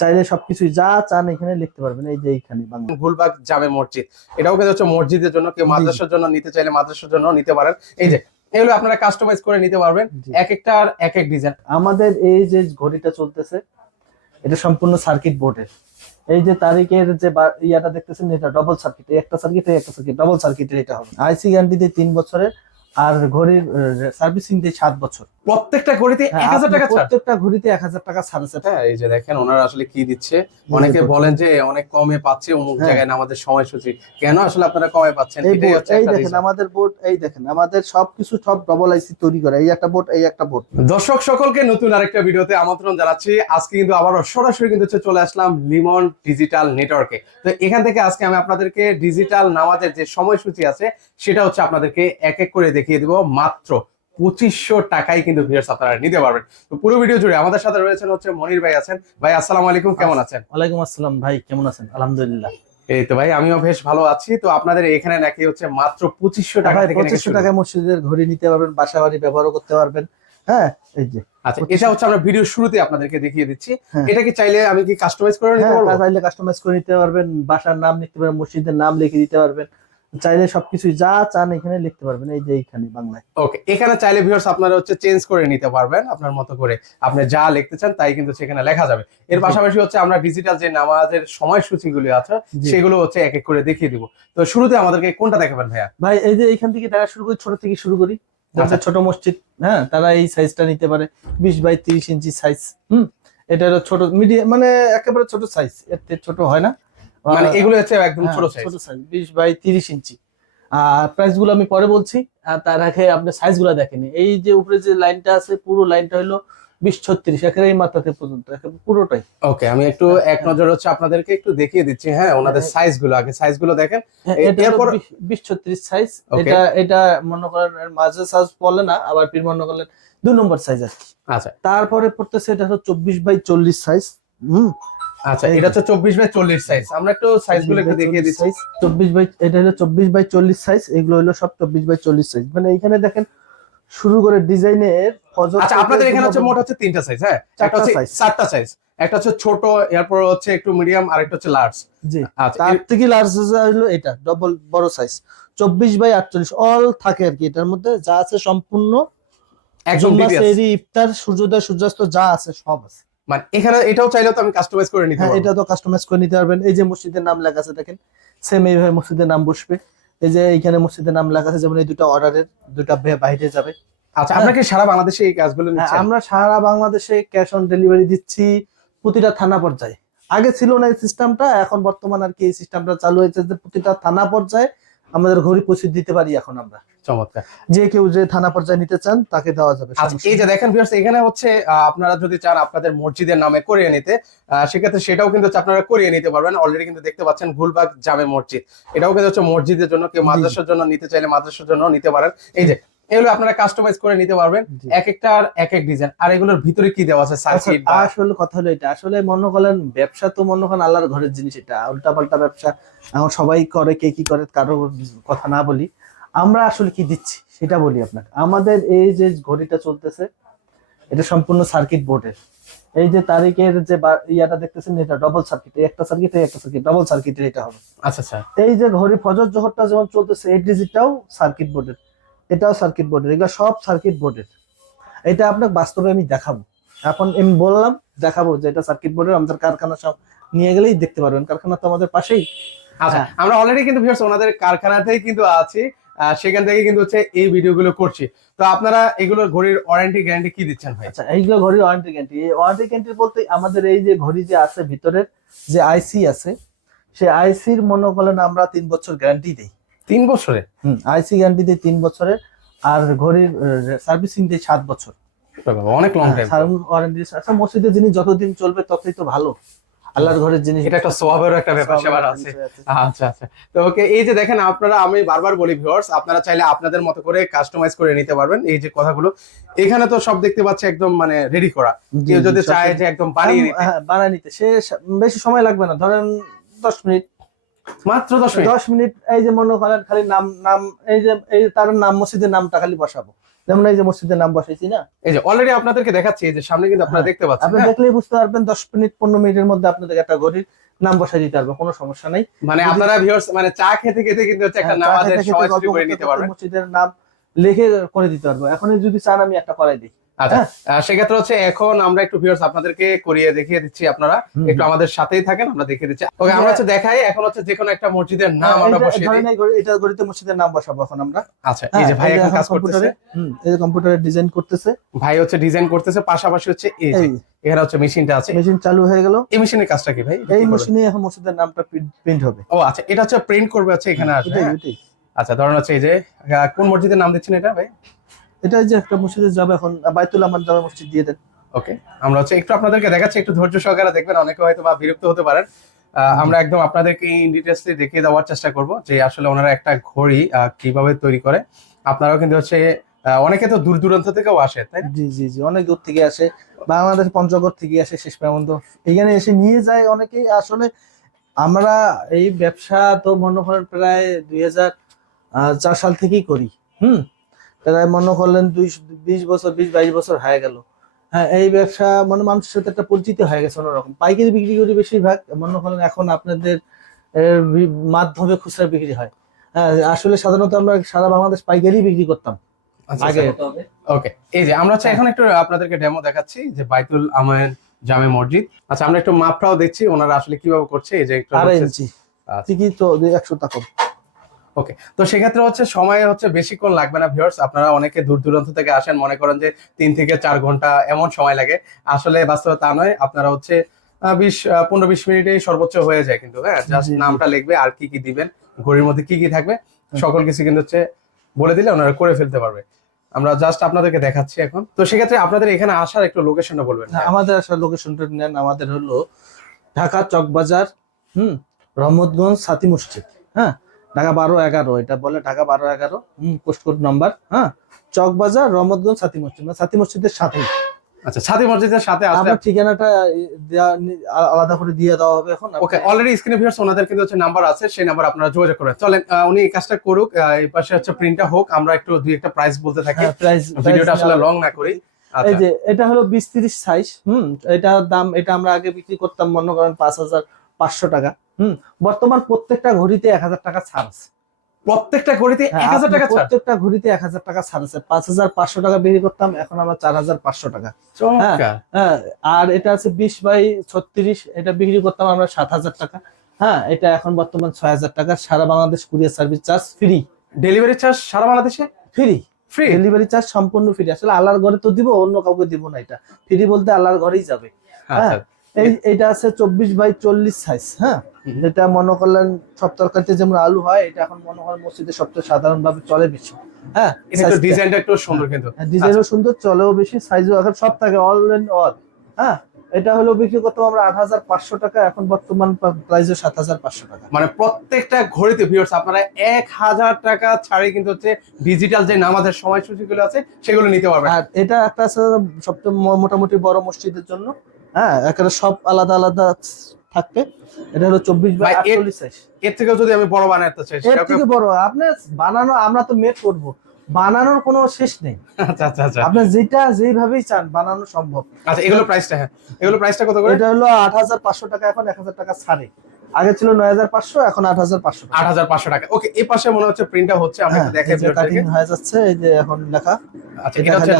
চাইলে সবকিছু যা চান এখানে লিখতে পারবেন। এই যে এইখানে বাংলা গুলবাগ জামে মসজিদ, এটাও কিন্তু হচ্ছে মসজিদের জন্য, কেউ জি জি মাদ্রাসার জন্য নিতে চাইলে মাদ্রাসার জন্য নিতে পারেন। এই যে এগুলো আপনারা কাস্টমাইজ করে নিতে পারবেন, জি। এক একটার এক এক ডিজাইন। আমাদের এই যে ঘড়িটা চলতেছে এটা সম্পূর্ণ সার্কিট বোর্ডের। এই যে তারিখের যে ইয়াটা দেখতেছেন এটা ডবল সার্কিট, একটা সার্কিট একটা সার্কিট ডবল সার্কিটের এটা হবে। আইসি গ্যারান্টি দিয়ে 3 বছরের, আর ঘড়ির সার্ভিসিং দিয়ে 7 বছর। প্রত্যেকটা ঘড়িতে হ্যাঁ, 1000 টাকা ছাড়। প্রত্যেকটা ঘড়িতে 1000 টাকা ছাড় আছে। হ্যাঁ, এই যে দেখেন ওনারা আসলে কি দিচ্ছে। অনেকে বলেন যে অনেক কমে পাচ্ছে অমুক হ্যাঁ। জায়গায়, আমাদের সময়সূচি কেন আসলে আপনারা কমে পাচ্ছেন, এই এটাই বোর্ড, হচ্ছে এই একটা দেখেন reason। আমাদের বোর্ড, এই দেখেন আমাদের সবকিছু সব ডবল আইসি তৈরি করা। এই একটা বোর্ড, এই একটা বোর্ড। দর্শক সকলকে নতুন আরেকটা ভিডিওতে আমন্ত্রণ জানাচ্ছি। আজকে কিন্তু আবার সরাসরি কিন্তু হচ্ছে চলে আসলাম লিমন ডিজিটাল নেটওয়ার্কে। তো এখান থেকে আজকে আমি আপনাদেরকে ডিজিটাল নামাজের যে সময়সূচি আছে সেটা হচ্ছে আপনাদেরকে এক এক করে দেখিয়ে দিব। মাত্র 2500 টাকায় কিন্তু ভিউয়ার্স আপনারা নিতে পারবেন। তো পুরো ভিডিও জুড়ে আমাদের সাথে রয়েছেন হচ্ছে মনির ভাই আছেন। ভাই আসসালামু আলাইকুম, কেমন আছেন? ওয়ালাইকুম আসসালাম ভাই, কেমন আছেন? আলহামদুলিল্লাহ। এই তো ভাই আমিও বেশ ভালো আছি। তো আপনাদের এখানে নাকি হচ্ছে মাত্র 2500 টাকা ভাই থেকে নাকি 2500 শুরু। টাকায় মসজিদের ঘড়ি নিতে পারবেন, বাসা বাড়ি ব্যবহারও করতে পারবেন। হ্যাঁ, এই যে আচ্ছা, এটা হচ্ছে আমরা ভিডিও শুরুতে আপনাদেরকে দেখিয়ে দিচ্ছি। হ্যাঁ। এটা কি চাইলে আমি কি কাস্টমাইজ করে নিতে হ্যাঁ, পারবো? চাইলে কাস্টমাইজ করে নিতে পারবেন, বাসার নাম লিখতে পারবেন, মসজিদের নাম লিখে দিতে পারবেন। চাইলে সবকিছু যা চান এখানে লিখতে পারবেন। এই যে এইখানে বাংলায়। ওকে, এখানে চাইলে ভিউয়ার্স আপনারা হচ্ছে চেঞ্জ করে নিতে পারবেন আপনার মতো করে। আপনি যা লিখতে চান তাই কিন্তু সেখানে লেখা যাবে। এর জি। পাশাপাশি হচ্ছে আমরা ডিজিটাল যে নামাজের সময়সূচিগুলি আছে জি। সেগুলো হচ্ছে এক এক করে দেখিয়ে দিব। তো শুরুতে আমাদেরকে কোনটা দেখাবেন ভাইয়া? ভাই এই যে এইখান থেকে দেখা শুরু করি, ছোট থেকে শুরু করি। যাদের আচ্ছা। ছোট মসজিদ, হ্যাঁ, তারা এই সাইজটা নিতে পারে। 20 বাই 30 ইঞ্চি সাইজ। এটা হলো ছোট মিডিয়াম, মানে একেবারে ছোট সাইজ, এর থেকে ছোট হয় না। মানে এগুলো হচ্ছে একদম হ্যাঁ, ছোট সাইজ। ছোট সাইজ 20 বাই 30 ইঞ্চি। আর প্রাইস গুলো আমি পরে বলছি। আর তার আগে আপনি সাইজ গুলা দেখেন। এই যে উপরে যে লাইনটা আছে পুরো লাইনটা হলো 20-36, একেবারে এই মাথাতে পর্যন্ত, একেবারে পুরোটাই। ওকে, আমি একটু হ্যাঁ, এক নজর হচ্ছে আপনাদেরকে একটু দেখিয়ে দিচ্ছি। হ্যাঁ, ওনাদের হ্যাঁ, সাইজগুলো আগে সাইজগুলো দেখেন। এটা হলো এরপর 20-36 সাইজ। ওকে। এটা এটা মনে করেন এর মাঝে সাইজ বলে না, আবার ফির মনে করলেন 2 নম্বর সাইজ আর কি। আচ্ছা তারপরে পড়তেছে এটা হলো 24 বাই 40 সাইজ। হুম আচ্ছা, এটা হচ্ছে 24 বাই 40 সাইজ। আমরা একটু সাইজগুলো একটু দেখিয়ে দিচ্ছি। সাইজ 24 বাই, এটা হলো 24 বাই 40 সাইজ। এগুলো হলো সব 24 বাই 40 সাইজ। মানে এখানে দেখেন শুরু করে ডিজাইনের ফজর। আচ্ছা, আপনাদের এখানে হচ্ছে মোট হচ্ছে তিনটা সাইজ। হ্যাঁ, একটা হচ্ছে চারটা সাইজ। একটা হচ্ছে ছোট, এরপর হচ্ছে একটু মিডিয়াম, আর একটা হচ্ছে লার্জ। জি, আচ্ছা, তার থেকে লার্জ হলো এটা ডবল বড় সাইজ 24 বাই 48 অল থাকে আর কি। এটার মধ্যে যা আছে সম্পূর্ণ একদম জুম্মা, ডিটেইলস। সেহরি, ইফতার, সূর্যোদয়, সূর্যাস্ত যা আছে সব আছে। মানে এখানে এটাও চাইলেও তো আমি কাস্টমাইজ করে নিতে হ্যাঁ, পারবো। এটা তো কাস্টমাইজ করে নিতে পারবেন। এই যে মসজিদের নাম লেখা আছে দেখেন, সেম এইভাবে মসজিদের নাম বসবে। এই যে এইখানে মসজিদের নাম লেখা আছে, যেমন এই দুটো অর্ডারের, দুটো বাইরে যাবে। আচ্ছা, হ্যাঁ। আপনারা কি সারা বাংলাদেশে এই কাজগুলো হ্যাঁ, নিচ্ছেন? আমরা সারা বাংলাদেশে ক্যাশ অন ডেলিভারি দিচ্ছি, প্রতিটা থানা পর্যায়ে। আগে ছিল না এই সিস্টেমটা, এখন বর্তমান আর কি এই সিস্টেমটা চালু হয়েছে যে প্রতিটা থানা পর্যায়ে আমাদের ঘড়ি পৌঁছে দিতে পারি এখন আমরা। চমৎকার। যে কেউ যে থানা পর্যায়ে নিতে চান তাকে দেওয়া যাবে। আচ্ছা, এই যে দেখেন ভিউয়ার্স, এখানে হচ্ছে আপনারা যদি চান আপনাদের মসজিদের নামে করিয়ে নিতে, সেক্ষেত্রে সেটাও কিন্তু হচ্ছে আপনারা করিয়ে নিতে পারবেন। অলরেডি কিন্তু দেখতে পাচ্ছেন গুলবাগ জামে মসজিদ, এটাও কিন্তু হচ্ছে মসজিদের জন্য, কেউ মাদ্রাসার জন্য নিতে চাইলে মাদ্রাসার জন্য নিতে পারেন। এই যে এগুলো আপনারা কাস্টমাইজ করে নিতে পারবেন, জি। এক একটার এক এক ডিজাইন। আর এগুলোর ভিতরে কি দেওয়া আছে? সার্কিট বা আসলে কথা হলো এটা, আসলে মনে করেন ব্যবসা তো মনে করেন আল্লাহর ঘরের জিনিস, এটা উল্টা পাল্টা ব্যবসা। এখন সবাই করে, কে কি করে কারো কথা না বলি। আমরা আসলে কি দিচ্ছি সেটা বলি আপনাকে। আমাদের এই যে ঘড়িটা চলতেছে এটা সম্পূর্ণ সার্কিট বোর্ডের। এই যে তারিখের যে ইয়াটা দেখতেছেন এটা ডবল সার্কিট, একটা সার্কিট একটা সার্কিট ডবল সার্কিটের এটা হবে। আচ্ছা আচ্ছা। এই যে ঘড়ি ফজর জোহরটা যেমন চলতেছে এই ডিজিটটাও সার্কিট বোর্ডের, এটাও সার্কিট বোর্ডের, এগুলো সব সার্কিট বোর্ডের। এটা আপনাকে বাস্তবে আমি দেখাবো। এখন আমি বললাম দেখাবো যে এটা সার্কিট বোর্ডের, আমাদের কারখানা সব নিয়ে গেলেই দেখতে পারবেন, কারখানা তো আমাদের পাশেই। আচ্ছা, হ্যাঁ। আমরা অলরেডি কিন্তু ভিউয়ার্স ওনাদের কারখানাতেই কিন্তু আছি, সেখান থেকে কিন্তু হচ্ছে এই ভিডিওগুলো করছি। তো আপনারা এগুলোর ঘড়ির ওয়ারেন্টি গ্যারান্টি কি দিচ্ছেন ভাই? আচ্ছা, এইগুলো ঘড়ির ওয়ারেন্টি গ্যারান্টি, এই ওয়ারেন্টি গ্যারান্টি বলতে আমাদের এই যে ঘড়ি যে আছে ভিতরের যে আইসি আছে, সেই আইসির মনে করেন আমরা 3 বছর গ্যারান্টি দিই। 3 বছরে? আইসি গ্যারান্টি দিই 3 বছরের, আর ঘড়ির সার্ভিসিং দিই 7 বছর। বাবা, অনেক লং টাইম। ওয়ারেন্টি। আচ্ছা, মসজিদের জিনিস যতদিন চলবে ততই তো ভালো, আল্লাহর ঘরের জিনিস। এটা একটা সোয়াবের একটা ব্যাপার স্যাপার আছে। আচ্ছা আচ্ছা। তো ওকে, এই যে দেখেন আপনারা, আমি বারবার বলি ভিউয়ার্স, আপনারা চাইলে আপনাদের মতো করে কাস্টমাইজ করে নিতে পারবেন। এই যে কথাগুলো এখানে তো সব দেখতে পাচ্ছি একদম মানে রেডি করা। কেউ যদি চায় যে একদম বানিয়ে নিতে, বানিয়ে নিতে সে বেশি সময় লাগবে না, ধরেন 10 মিনিট, মাত্র 10 মিনিট। 10 মিনিট। এই যে মনে করেন খালি নাম নাম এই যে এই তার নাম, মসজিদের নামটা খালি বসাবো, যেমন এই যে মসজিদের নাম বসাইছি না, এই যে অলরেডি আপনাদেরকে দেখাচ্ছি, এই যে সামনে কিন্তু আপনারা দেখতে পাচ্ছেন। আপনি দেখলেই বুঝতে পারবেন 10 মিনিট 15 মিনিটের মধ্যে আপনাদের একটা ঘড়ির নাম বসাই দিতে পারবে, কোনো সমস্যা নাই। মানে আপনারা ভিউয়ার্স মানে চা খেতে খেতে কিন্তু হচ্ছে একটা নামাজের সময় ছুটি করে নিতে পারবেন, মসজিদের নাম লিখে করে দিতে পারবো। এখন যদি চান আমি একটা করাই দিই। আচ্ছা সেক্ষেত্রে হচ্ছে এখন আমরা একটু ভিউয়ার্স আপনাদেরকে করিয়ে দেখিয়ে দিচ্ছি, আপনারা একটু আমাদের সাথেই থাকেন, আমরা দেখিয়ে দিচ্ছি। ওকে, আমরা হচ্ছে দেখাই এখন হচ্ছে যে কোনো একটা মসজিদের নাম আমরা বসিয়ে দিই। এটা ঘড়িতে মসজিদের নাম বসাবো এখন আমরা। আচ্ছা, এই যে ভাই এখন কাজ করতেছে, এই যে কম্পিউটারে ডিজাইন করতেছে, ভাই হচ্ছে ডিজাইন করতেছে, পাশাপাশি হচ্ছে এই যে এখানে হচ্ছে মেশিনটা আছে, মেশিন চালু হয়ে গেল। এই মেশিনের কাজটা কি ভাই? এই মেশিনে এখন মসজিদের নামটা প্রিন্ট হবে। ও আচ্ছা, এটা হচ্ছে প্রিন্ট করবে, হচ্ছে এখানে আসবে। আচ্ছা, ধরুন হচ্ছে এই যে কোন মসজিদের নাম দিচ্ছেন এটা ভাই? এটা যে একটা মসজিদে যাবে এখন, বাইতুল আমান জামে মসজিদ দিয়ে দেন। ওকে, আমরা হচ্ছে একটু আপনাদেরকে দেখাচ্ছি, একটু ধৈর্য সহকারে দেখবেন, অনেকে হয়তো বা বিরক্ত হতে পারেন। আমরা একদম আপনাদেরকে ইন ডিটেইলসে দেখিয়ে দেওয়ার চেষ্টা করব যে আসলে ওনারা একটা ঘড়ি কিভাবে তৈরি করে। আপনারাও কিন্তু হচ্ছে অনেকে তো দূর দূরান্ত থেকেও আসে, তাই না? জি জি জি, অনেক দূর থেকে আসে, বাংলাদেশ পঞ্চগড় থেকে আসে, শেষ পর্যন্ত এখানে এসে নিয়ে যায় অনেকেই। আসলে আমরা এই ব্যবসা তো মনে করেন প্রায় 2004 সাল থেকেই করি। প্রায় মনে করলেন 20 বছর 20-22 বছর হয়ে গেল। হ্যাঁ, এই ব্যবসা মানে মানুষের সাথে একটা পরিচিতি হয়ে গেছে অন্যরকম। পাইকারি বিক্রি করি বেশিরভাগ, মনে করেন এখন আপনাদের মাধ্যমে খুচরা বিক্রি হয়। হ্যাঁ, আসলে সাধারণত আমরা সারা বাংলাদেশ পাইকারি বিক্রি করতাম আগে। ওকে, এই যে আমরা হচ্ছে এখন একটু আপনাদেরকে ডেমো দেখাচ্ছি যে বাইতুল আমান জামে মসজিদ। আচ্ছা, আমরা একটু মাপটাও দেখছি ওনারা আসলে কিভাবে করছে। এই যে একটু 2.5 ইঞ্চি ঠিকই তো, 100 টাকা। ওকে, তো সেক্ষেত্রে হচ্ছে সময় হচ্ছে বেশিক্ষণ লাগবে না ভিউয়ার্স। আপনারা অনেকে দূর দূরান্ত থেকে আসেন, মনে করেন যে 3 থেকে 4 ঘন্টা এমন সময় লাগে, আসলে বাস্তবে তা নয়। আপনারা হচ্ছে 15-20 মিনিটেই সর্বোচ্চ হয়ে যায় কিন্তু। হ্যাঁ, জাস্ট নামটা লিখবে আর কি কি দিবেন, ঘড়ির মধ্যে কি কি থাকবে, সকল কিছু কিন্তু হচ্ছে বলে দিলে ওনারা করে ফেলতে পারবে। আমরা জাস্ট আপনাদেরকে দেখাচ্ছি এখন। তো সেক্ষেত্রে আপনাদের এখানে আসার একটু লোকেশনটা বলবেন। আমাদের আসার লোকেশনটা নেন, আমাদের হলো ঢাকা চকবাজার, রহমতগঞ্জ সাথী মসজিদ। হ্যাঁ, ঢাকা 12-11, এটা বলে ঢাকা 12-11 পোস্টকোড নাম্বার। হ্যাঁ, চকবাজার রহমতগঞ্জ সাথী মসজিদ, মানে সাথী মসজিদের সাথেই। আচ্ছা, সাথী মসজিদের সাথে আসলে আপনার ঠিকানাটা আলাদা করে দিয়ে দেওয়া হবে এখন। ওকে, অলরেডি স্ক্রিনে ভিউয়ার্স ওনাদের কিন্তু হচ্ছে নাম্বার আছে, সেই নাম্বার আপনারা যোগাযোগ করবেন। চলেন উনি এই কাজটা করুক, এই পাশে হচ্ছে প্রিন্টটা হোক, আমরা একটু দুই একটা প্রাইস বলতে থাকি, ভিডিওটা আসলে লং না করি। এই যে এটা হলো 20-30 সাইজ। এটার দাম, এটা আমরা আগে বিক্রি করতাম মনে করেন 5,500 টাকা। বর্তমান প্রত্যেকটা ঘড়িতে 1,000 টাকা ছাড় আছে। প্রত্যেকটা ঘড়িতে 1,000 টাকা ছাড়? প্রত্যেকটা ঘড়িতে 1,000 টাকা ছাড় আছে। 5,500 টাকা বিক্রি করতাম, এখন আমরা 4,500 টাকা। হ্যাঁ, আর এটা আছে 20/36, এটা বিক্রি করতাম আমরা 7,000 টাকা। হ্যাঁ, এটা এখন বর্তমান 6,000 টাকা। সারা Bangladesh courier service charge free. Delivery charge সারা বাংলাদেশে ফ্রি? ফ্রি ডেলিভারি চার্জ সম্পূর্ণ ফ্রি। আসলে আল্লাহর ঘরে তো দিব, অন্য কাউকে দিব না। এটা ফ্রি বলতে আল্লাহর ঘরেই যাবে। হ্যাঁ, এইটা আছে 24/40 সাইজ। হ্যাঁ, যেটা মনে করলেন সব তরকারিতে যেমন আলু হয়, এটা এখন মনে করেন মসজিদে সবচেয়ে সাধারণ ভাবে চলে বেশি। হ্যাঁ, ডিজাইনটা একটু সুন্দর, কিন্তু ডিজাইনও সুন্দর, চলেও বেশি, সাইজও এখন সব থাকে অল এন্ড অল। হ্যাঁ, এটা হলো বিক্রি করতাম আমরা 8,500 টাকা, এখন বর্তমান প্রাইসে 7,500 টাকা। মানে প্রত্যেকটা ঘড়িতে ভিউয়ার্স আপনারা 1,000 টাকা ছাড়ে কিন্তু হচ্ছে ডিজিটাল যে নামাজের সময়সূচিগুলো আছে সেগুলো নিতে পারবেন। আর এটা একটা আছে সবচেয়ে মোটামুটি বড় মসজিদের জন্য। হ্যাঁ, একেবারে সব আলাদা আলাদা থাকবে। এটা হলো 24/48 সাইজ। এর থেকেও যদি আমি বড় বানাতে চাই, এর থেকে বড় আপনি বানানো, আমরা তো মেড করব, বানানোর কোনো শেষ নেই। আচ্ছা আচ্ছা আচ্ছা, আপনি যেটা যেভাবেই চান বানানো সম্ভব। আচ্ছা, এগুলো প্রাইসটা? হ্যাঁ, এগুলো প্রাইসটা কত করে? এটা হলো 8,500 টাকা, এখন 1,000 টাকা ছাড়ে। আগে ছিল 9,500, এখন 8,500 টাকা। 8,500 টাকা। ওকে, এই পাশে মনে হচ্ছে প্রিন্টটা হচ্ছে, আমরা একটু দেখাই ভিউয়ারদেরকে। কাটিং হয়ে যাচ্ছে, এই যে এখন লেখা। আচ্ছা, এটা হচ্ছে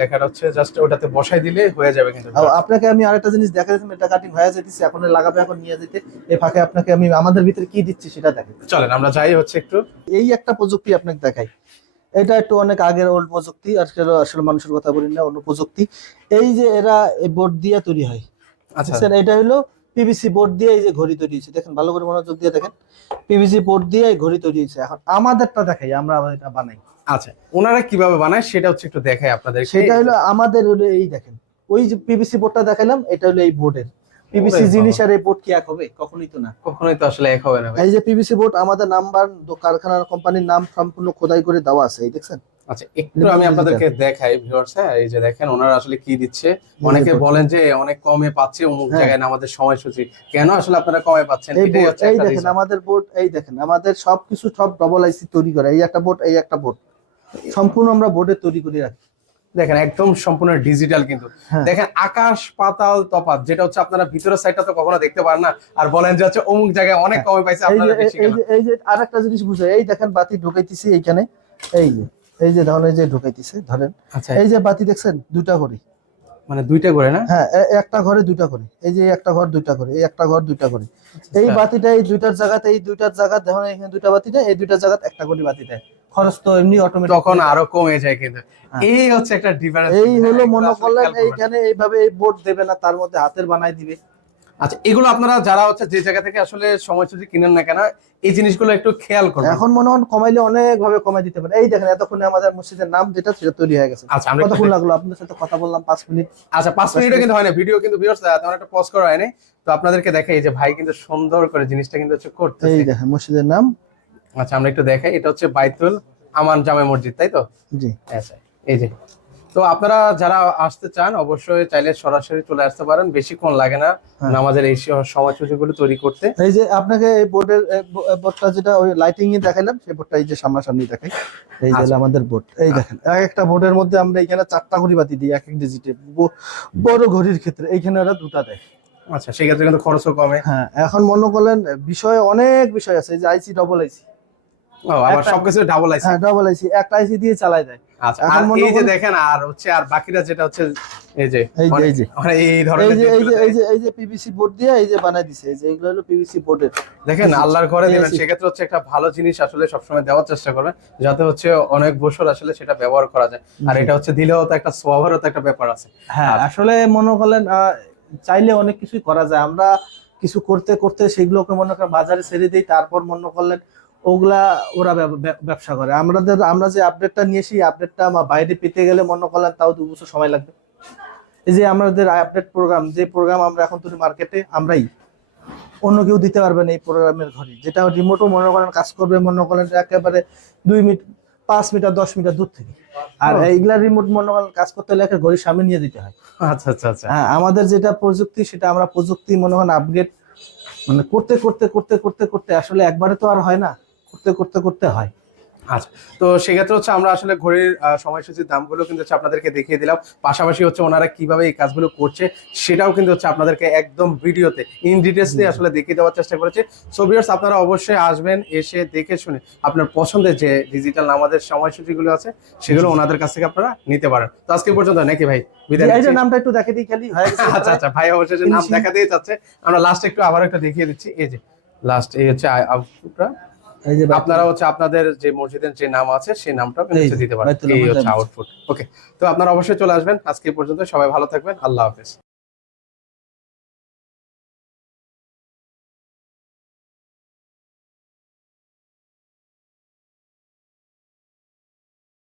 লেখাটা হচ্ছে জাস্ট ওটাতে বসাই দিলে হয়ে যাবে কিন্তু। আপনাকে আমি আরেকটা জিনিস দেখাই দিচ্ছি, এটা কাটিং হয়ে যাইতেছে, এখন লাগাবে, এখন নিয়ে যেতে। এই ফাঁকে আপনাকে আমি আমাদের ভিতরে কি দিচ্ছি সেটা দেখাই। চলেন আমরা যাই হচ্ছে একটু। এই একটা প্রযুক্তি আপনাকে দেখাই, এটা একটু অনেক আগের ওল্ড প্রযুক্তি, আজকাল আসলে মানুষের কথা বলি না, অন্য প্রযুক্তি। এই যে এরা বোর্ড দিয়ে তৈরি হয়। আচ্ছা, এটা হলো পিভিসি বোর্ড দিয়ে এই যে ঘড়ি তৈরি হয়েছে, দেখেন ভালো করে মনোযোগ দিয়ে দেখেন, পিভিসি বোর্ড দিয়ে এই ঘড়ি তৈরি হয়েছে। এখন আমাদেরটা দেখাই, আমরা এটা বানাই। আচ্ছা, ওনারা কিভাবে বানায় সেটা হচ্ছে একটু দেখাই আপনাদের। সেটা হলো আমাদের হলো এই দেখেন, ওই যে পিভিসি বোর্ডটা দেখাইলাম, এটা হলো এই বোর্ডের। পিভিসি জিনিস আর এই বোর্ড কি এক হবে? কখনোই তো না, কখনোই তো আসলে এক হবে না। এই যে পিভিসি বোর্ড, আমাদের নাম্বার, কারখানার কোম্পানির নাম সম্পূর্ণ খোদাই করে দেওয়া আছে, এই দেখছেন। আচ্ছা, একটু আমি আপনাদেরকে দেখাই ভিউয়ার্স। হ্যাঁ, এই যে দেখেন ওনারা আসলে কি দিচ্ছে। অনেকে বলেন যে অনেক কমে পাচ্ছে অমুক জায়গায় আমাদের সময়সূচি, কেন আসলে আপনারা কমে পাচ্ছেন? এটাই হচ্ছে, এই দেখেন আমাদের বোর্ড, এই দেখেন আমাদের সবকিছু সব ডবল আইসি তৈরি করা, এই একটা বোর্ড, এই একটা বোর্ড। সম্পূর্ণ আমরা বোর্ডে তৈরি করে রাখি। দেখেন একদম সম্পূর্ণ ডিজিটাল কিন্তু। হ্যাঁ। দেখেন আকাশ পাতাল তফাৎ, যেটা হচ্ছে আপনারা ভিতরের সাইডটা তো কখনো দেখতে পারেন না, আর বলেন যে হচ্ছে অমুক জায়গায় অনেক কমে পাইছে এই যে আপনারা বেশি কেন। এই যে আরেকটা জিনিস বুঝে, এই দেখেন বাতি ঢুকাইতেছি এইখানে, এই যে ধরেন এই যে ঢুকাইতেছে, ধরেন আচ্ছা, এই যে বাতি দেখছেন দুটা করে, মানে দুইটা করে না? হ্যাঁ একটা ঘরে দুটা করে, এই যে একটা ঘর দুইটা করে, এই একটা ঘর দুইটা করে, এই আচ্ছা। বাতিটা এই দুইটার জায়গাতে, এই দুইটার জায়গা দেখুন এখানে দুইটা বাতি দেয়, এই দুইটার জায়গাতে একটা করে বাতি দেয়, খরচ তো এমনি অটোমেটিক তখন আরো কমে যায় কিন্তু। হ্যাঁ। এই হচ্ছে একটা ডিফারেন্স। এই হলো মনে করলেন এইখানে এইভাবে এই বোর্ড দেবে না, তার মধ্যে হাতের বানাই দিবে। আচ্ছা, এগুলো আপনারা যারা হচ্ছে যে জায়গা থেকে আসলে সময়সূচি কিনেন না কেন, এই জিনিসগুলো একটু খেয়াল করবেন। এখন মনে হয় কমাইলে অনেক ভাবে কমাই দিতে পারে। এই দেখেন এতক্ষণে আমাদের মসজিদের নাম যেটা সেটা তৈরি হয়ে গেছে। আচ্ছা, আমরা কতক্ষণ লাগলো আপনাদের সাথে কথা বললাম? 5 মিনিট। আচ্ছা 5 মিনিটও কিন্তু হয় না, ভিডিও কিন্তু ভিউয়ার্স তেমন একটা পজ করা হয়নি। তো আপনাদেরকে দেখাই এই যে ভাই কিন্তু সুন্দর করে জিনিসটা কিন্তু হচ্ছে এই করতেছে। দেখেন মসজিদের নাম। আচ্ছা, আমরা একটু দেখাই, এটা হচ্ছে বাইতুল আমান জামে মসজিদ, তাই তো? জি। আচ্ছা, এই যে। তো আপনারা যারা আসতে চান অবশ্যই চাইলে সরাসরি চলে আসতে পারেন, বেশিক্ষণ লাগে না নামাজের এই সময়সূচিগুলো তৈরি করতে। এই যে আপনাকে এই বোর্ডের বোর্ডটা যেটা ওই লাইটিং এ দেখাইলাম, সেই বোর্ডটা এই যে সামনাসামনি দেখাই। এই যে আচ্ছা। আমাদের বোর্ড, এই দেখেন এক একটা বোর্ডের মধ্যে আমরা এখানে 4টা ঘড়ি বাতি দিই, এক এক ডিজিটে। বড় ঘড়ির ক্ষেত্রে এইখানে ওরা 2টা দেয়। আচ্ছা, সেক্ষেত্রে কিন্তু খরচও কমে। হ্যাঁ, এখন মনে করলেন বিষয়ে অনেক বিষয় আছে, এই যে আইসি ডবল আইসি। ও, আবার সবকিছু ডাবল আইসি। হ্যাঁ ডবল আইসি, একটা আইসি দিয়ে চালাই দেয়। আচ্ছা, এখন আর মনে এই যে করেন- দেখেন আর হচ্ছে আর বাকিটা যেটা হচ্ছে এই যে এই যে এই এই ধরনের যে এই জিনিসগুলো যে দেয়। এই যে পিভিসি বোর্ড দিয়ে এই যে বানাই দিছে, এই যে এগুলো হলো পিভিসি বোর্ডের। দেখেন আল্লাহর ঘরে দিবেন, এই- সেক্ষেত্রে হচ্ছে একটা ভালো জিনিস আসলে সবসময় দেওয়ার চেষ্টা করবেন, যাতে হচ্ছে অনেক বছর আসলে সেটা ব্যবহার করা যায়। আর এটা হচ্ছে দিলেও তো একটা সওয়াবেরও তো একটা ব্যাপার আছে। হ্যাঁ, আসলে মনে করলেন চাইলে অনেক কিছুই করা যায়। আমরা কিছু করতে করতে সেগুলোকে মনে করেন বাজারে ছেড়ে দিই, তারপর মনে করলেন ওগুলা ওরা ব্যবসা করে। আমরা যে আপডেটটা নিয়ে সেই আপডেটটা বাইরে পেতে গেলে মনে করলেন তাও 2 বছর সময় লাগবে। এই যে আমাদের আপডেট প্রোগ্রাম, যে প্রোগ্রাম আমরা এখন তৈরি মার্কেটে, আমরাই, অন্য কেউ দিতে পারবে না এই প্রোগ্রামের ঘড়ি, যেটা রিমোটও মনে করেন কাজ করবে মনে করেন একেবারে 2 মিনিট 5 মিটার 10 মিটার দূর থেকে। আর এইগুলা রিমোট মনে করেন কাজ করতে হলে একটা ঘড়ির সামনে নিয়ে দিতে হয়। আচ্ছা আচ্ছা আচ্ছা। হ্যাঁ, আমাদের যেটা প্রযুক্তি সেটা আমরা প্রযুক্তি মনে করেন আপগ্রেড মানে করতে করতে করতে করতে করতে আসলে একবারে তো আর হয় না, করতে করতে করতে হয়। আচ্ছা, তো সেক্ষেত্রে হচ্ছে আমরা আসলে ঘড়ির সময়সূচির দামগুলো কিন্তু হচ্ছে আপনাদেরকে দেখিয়ে দিলাম, পাশাপাশি হচ্ছে ওনারা কিভাবে এই কাজগুলো করছে সেটাও কিন্তু হচ্ছে আপনাদেরকে একদম ভিডিওতে ইন ডিটেইলসে আসলে দেখিয়ে দেওয়ার চেষ্টা করেছে। সো ভিউয়ার্স, আপনারা অবশ্যই আসবেন, এসে দেখে শুনে আপনার পছন্দের যে ডিজিটাল আমাদের সময়সূচিগুলো আছে সেগুলো ওনাদের কাছ থেকে আপনারা নিতে পারেন। তো আজকে পর্যন্ত নাকি ভাই বিদায় এই যে নিচ্ছি। নামটা একটু দেখে দিই খালি হয়ে গেছে। আচ্ছা আচ্ছা, ভাই অবশ্যই যে নাম Finishing। দেখাতেই চাচ্ছে, আমরা লাস্ট একটু আবার একটু দেখিয়ে দিচ্ছি। এই যে লাস্ট এই হচ্ছে আউটপুটটা, এই যে আপনারা হচ্ছে আপনাদের যে মসজিদের যে নাম আছে সেই নামটাও কিন্তু এই হচ্ছে যে দিতে পারেন। বাইতুল এই আমাদের হচ্ছে নাম। আউটপুট। ওকে, তো আপনারা অবশ্যই চলে আসবেন। আজকে পর্যন্ত সবাই ভালো থাকবেন, আল্লাহ হাফেজ।